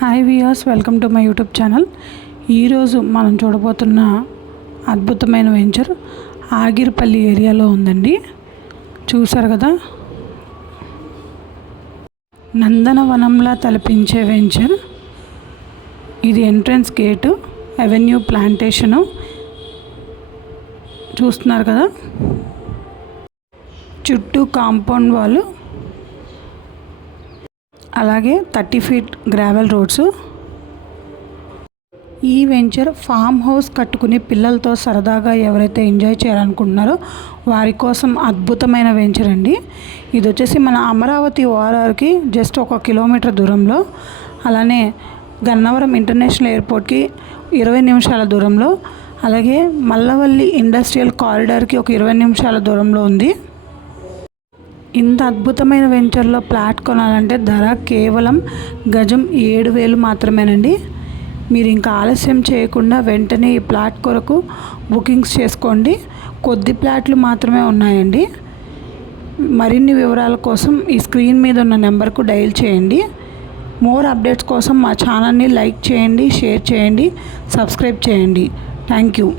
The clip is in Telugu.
Hi viewers welcome to my YouTube channel. ఈరోజు మనం చూడబోతున్న అద్భుతమైన వెంచర్ ఆగిరిపల్లి ఏరియాలో ఉందండి. చూసారు కదా? నందనవనంలా తలపించే వెంచర్. ఇది ఎంట్రన్స్ గేటు అవెన్యూ ప్లాంటేషను. చూస్తున్నారు కదా? చుట్టూ కాంపౌండ్ వాళ్ళు అలాగే థర్టీ ఫీట్ గ్రావెల్ రోడ్స్. ఈ వెంచర్ ఫామ్ హౌస్ కట్టుకుని పిల్లలతో సరదాగా ఎవరైతే ఎంజాయ్ చేయాలనుకుంటున్నారో వారి కోసం అద్భుతమైన వెంచర్ అండి. ఇది వచ్చేసి మన అమరావతి ఓఆర్ఆర్కి జస్ట్ ఒక కిలోమీటర్ దూరంలో అలానే గన్నవరం ఇంటర్నేషనల్ ఎయిర్పోర్ట్కి ఇరవై నిమిషాల దూరంలో అలాగే మల్లవల్లి ఇండస్ట్రియల్ కారిడార్కి ఒక ఇరవై నిమిషాల దూరంలో ఉంది. ఇంత అద్భుతమైన వెంచర్లో ప్లాట్ కొనాలంటే ధర కేవలం గజం ఏడు వేలు మాత్రమేనండి. మీరు ఇంకా ఆలస్యం చేయకుండా వెంటనే ఈ ప్లాట్ కొరకు బుకింగ్స్ చేసుకోండి. కొద్ది ప్లాట్లు మాత్రమే ఉన్నాయండి. మరిన్ని వివరాల కోసం ఈ స్క్రీన్ మీద ఉన్న నెంబర్కు డయల్ చేయండి. మోర్ అప్డేట్స్ కోసం మా ఛానల్ని లైక్ చేయండి షేర్ చేయండి సబ్స్క్రైబ్ చేయండి. Thank you.